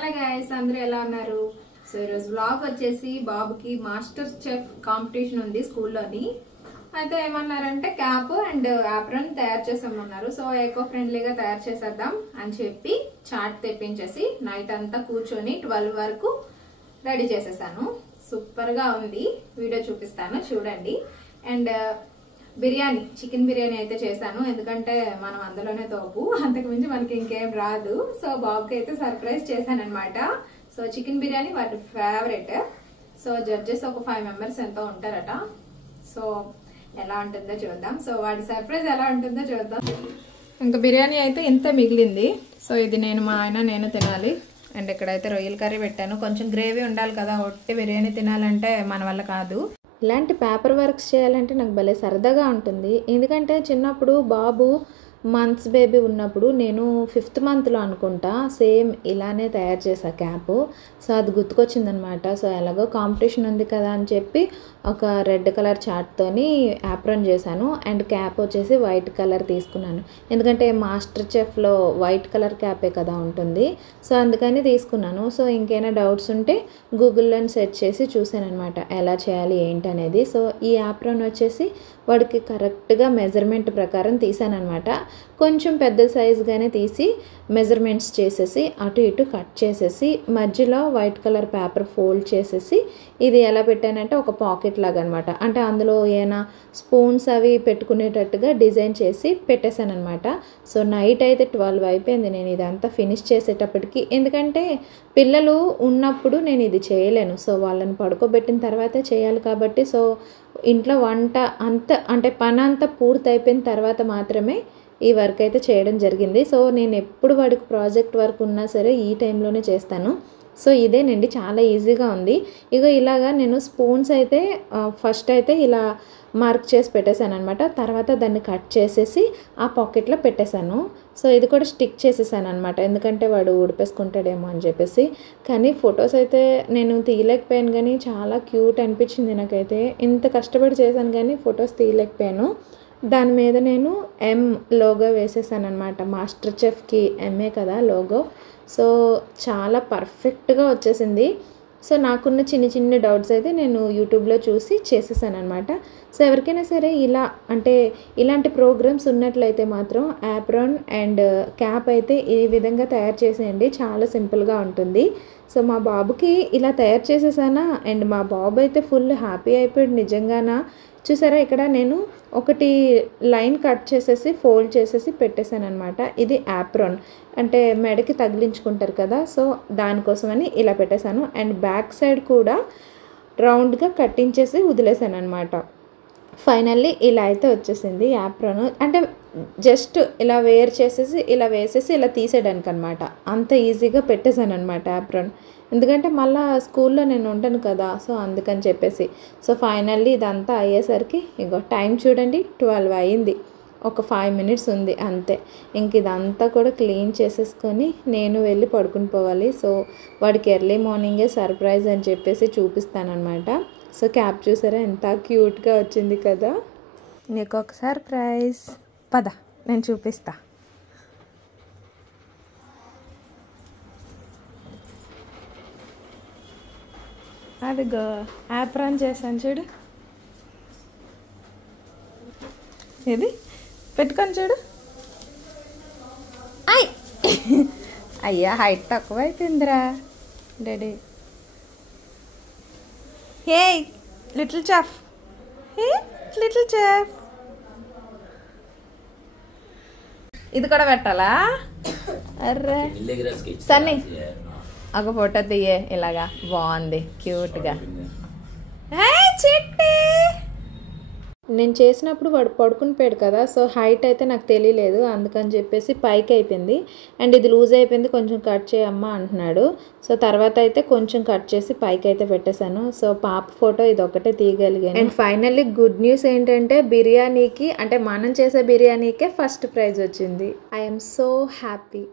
Hello guys, అందరూ ఎలా ఉన్నారు? సో ఈరోజు వ్లాగ్ వచ్చేసి బాబుకి మాస్టర్ చెఫ్ కాంపిటీషన్ ఉంది స్కూల్లోని. అయితే ఏమన్నారంటే క్యాప్ అండ్ ఆప్రన్ తయారు చేసామన్నారు. సో ఎకో ఫ్రెండ్లీగా తయారు చేసేద్దాం అని చెప్పి చాట్ తెప్పించేసి నైట్ అంతా కూర్చొని 12 వరకు రెడీ చేసేసాను. సూపర్ గా ఉంది, వీడియో చూపిస్తాను చూడండి. అండ్ బిర్యానీ, చికెన్ బిర్యానీ అయితే చేశాను, ఎందుకంటే మనం అందులోనే తోపు, అంతకుమించి మనకి ఇంకేం రాదు. సో బాబుకి అయితే సర్ప్రైజ్ చేశాను అనమాట. సో చికెన్ బిర్యానీ వాటి ఫేవరెట్. సో జడ్జెస్ ఒక 5 మెంబర్స్ ఎంతో ఉంటారట. సో ఎలా ఉంటుందో చూద్దాం. సో వాడి సర్ప్రైజ్ ఎలా ఉంటుందో చూద్దాం. ఇంకా బిర్యానీ అయితే ఇంత మిగిలింది. సో ఇది మా ఆయన నేను తినాలి. అండ్ ఇక్కడైతే రొయ్యల కర్రీ పెట్టాను. కొంచెం గ్రేవీ ఉండాలి కదా, ఒట్టి బిర్యానీ తినాలంటే మన వల్ల కాదు. ఇలాంటి పేపర్ వర్క్స్ చేయాలంటే నాకు భలే సరదాగా ఉంటుంది. ఎందుకంటే చిన్నప్పుడు బాబు మంత్స్ బేబీ ఉన్నప్పుడు నేను 5th మంత్లో అనుకుంటా సేమ్ ఇలానే తయారు చేసా క్యాప్. సో అది గుర్తుకొచ్చిందనమాట. సో ఎలాగో కాంపిటీషన్ ఉంది కదా అని చెప్పి ఒక రెడ్ కలర్ చార్ట్తోని యాప్రన్ చేశాను. అండ్ క్యాప్ వచ్చేసి వైట్ కలర్ తీసుకున్నాను, ఎందుకంటే మాస్టర్ చెఫ్లో వైట్ కలర్ క్యాపే కదా ఉంటుంది. సో అందుకని తీసుకున్నాను. సో ఇంకేమైనా డౌట్స్ ఉంటే గూగుల్లో సెర్చ్ చేసి చూసాను అనమాట ఎలా చేయాలి ఏంటనేది. సో ఈ యాప్రన్ వచ్చేసి వాడికి కరెక్ట్గా మెజర్మెంట్ ప్రకారం తీసాను అనమాట. కొంచెం పెద్ద సైజుగానే తీసి మెజర్మెంట్స్ చేసేసి అటు ఇటు కట్ చేసేసి మధ్యలో వైట్ కలర్ పేపర్ ఫోల్డ్ చేసేసి ఇది ఎలా పెట్టానంటే ఒక పాకెట్ లాగా అనమాట. అంటే అందులో ఏమైనా స్పూన్స్ అవి పెట్టుకునేటట్టుగా డిజైన్ చేసి పెట్టేశాను అనమాట. సో నైట్ అయితే 12 అయిపోయింది నేను ఇదంతా ఫినిష్ చేసేటప్పటికి. ఎందుకంటే పిల్లలు ఉన్నప్పుడు నేను ఇది చేయలేను. సో వాళ్ళని పడుకోబెట్టిన తర్వాతే చేయాలి కాబట్టి సో ఇంట్లో వంట అంతా అంటే పని అంతా పూర్తి అయిపోయిన తర్వాత మాత్రమే ఈ వర్క్ అయితే చేయడం జరిగింది. సో నేను ఎప్పుడు వాడికి ప్రాజెక్ట్ వర్క్ ఉన్నా సరే ఈ టైంలోనే చేస్తాను. సో ఇదేనండి, చాలా ఈజీగా ఉంది. ఇక ఇలాగా నేను స్పూన్స్ అయితే ఫస్ట్ అయితే ఇలా మార్క్ చేసి పెట్టేశాను అనమాట. తర్వాత దాన్ని కట్ చేసేసి ఆ పాకెట్లో పెట్టేశాను. సో ఇది కూడా స్టిక్ చేసేసాను అనమాట, ఎందుకంటే వాడు ఊడిపేసుకుంటాడేమో అని చెప్పేసి. కానీ ఫొటోస్ అయితే నేను తీయలేకపోయాను, కానీ చాలా క్యూట్ అనిపించింది నాకైతే. ఇంత కష్టపడి చేశాను కానీ ఫొటోస్ తీయలేకపోయాను. దాని మీద నేను ఎం లోగో వేసేసాను అనమాట. మాస్టర్ చెఫ్కి ఎంఏ కదా లోగో. సో చాలా పర్ఫెక్ట్గా వచ్చేసింది. సో నాకున్న చిన్న చిన్న డౌట్స్ అయితే నేను యూట్యూబ్లో చూసి చేసేసాను అనమాట. సో ఎవరికైనా సరే ఇలా అంటే ఇలాంటి ప్రోగ్రామ్స్ ఉన్నట్లయితే మాత్రం యాప్రాన్ అండ్ క్యాప్ అయితే ఈ విధంగా తయారు చేసేయండి, చాలా సింపుల్గా ఉంటుంది. సో మా బాబుకి ఇలా తయారు చేసేసానా, అండ్ మా బాబు అయితే ఫుల్ హ్యాపీ అయిపోయాడు నిజంగానా. చూసారా, ఇక్కడ నేను ఒకటి లైన్ కట్ చేసేసి ఫోల్డ్ చేసేసి పెట్టేశాను అనమాట. ఇది యాప్రాన్ అంటే మెడకి తగిలించుకుంటారు కదా, సో దానికోసమని ఇలా పెట్టేశాను. అండ్ బ్యాక్ సైడ్ కూడా రౌండ్గా కట్టించేసి వదిలేసాను అనమాట. ఫైనల్లీ ఇలా అయితే వచ్చేసింది యాప్రాన్. అంటే జస్ట్ ఇలా వేర్ చేసేసి ఇలా వేసేసి ఇలా తీసేయడానికి అనమాట. అంత ఈజీగా పెట్టేశాను అనమాట యాప్రాన్. ఎందుకంటే మళ్ళీ స్కూల్లో నేను ఉంటాను కదా, సో అందుకని చెప్పేసి. సో ఫైనల్లీ ఇదంతా అయ్యేసరికి ఇగో టైం చూడండి 12 అయింది. ఒక 5 మినిట్స్ ఉంది అంతే. ఇంక ఇదంతా కూడా క్లీన్ చేసేసుకొని నేను వెళ్ళి పడుకుని పోవాలి. సో వాడికి ఎర్లీ మార్నింగే సర్ప్రైజ్ అని చెప్పేసి చూపిస్తానమాట. సో క్యాప్ చూసారా ఎంత క్యూట్గా వచ్చింది కదా. నీకు ఒక సర్ప్రైజ్, పద నేను చూపిస్తా. అదిగో యాప్రాన్ చేశాను చూడు, ఇది పెట్టుకొని చూడు. అయ్యా హైట్ తక్కువ అయిపోయిందిరా డాడీ. హే లిటిల్ చెఫ్, హే లిటిల్ చెఫ్. ఇది కూడా పెట్టాలా? అర్రే సన్నీ ఒక ఫోటో తీయే, ఇలాగా బాగుంది క్యూట్గా. చిట్టి నేను చేసినప్పుడు వాడు పడుకుని పోయాడు కదా, సో హైట్ అయితే నాకు తెలియలేదు, అందుకని చెప్పేసి పైకి అయిపోయింది. అండ్ ఇది లూజ్ అయిపోయింది, కొంచెం కట్ చేయమ్మా అంటున్నాడు. సో తర్వాత అయితే కొంచెం కట్ చేసి పైకి అయితే పెట్టేశాను. సో పాప ఫోటో ఇది ఒకటే తీయగలిగాను. అండ్ ఫైనల్లీ గుడ్ న్యూస్ ఏంటంటే బిర్యానీకి అంటే మనం చేసే బిర్యానీకే ఫస్ట్ ప్రైజ్ వచ్చింది. I'm so happy.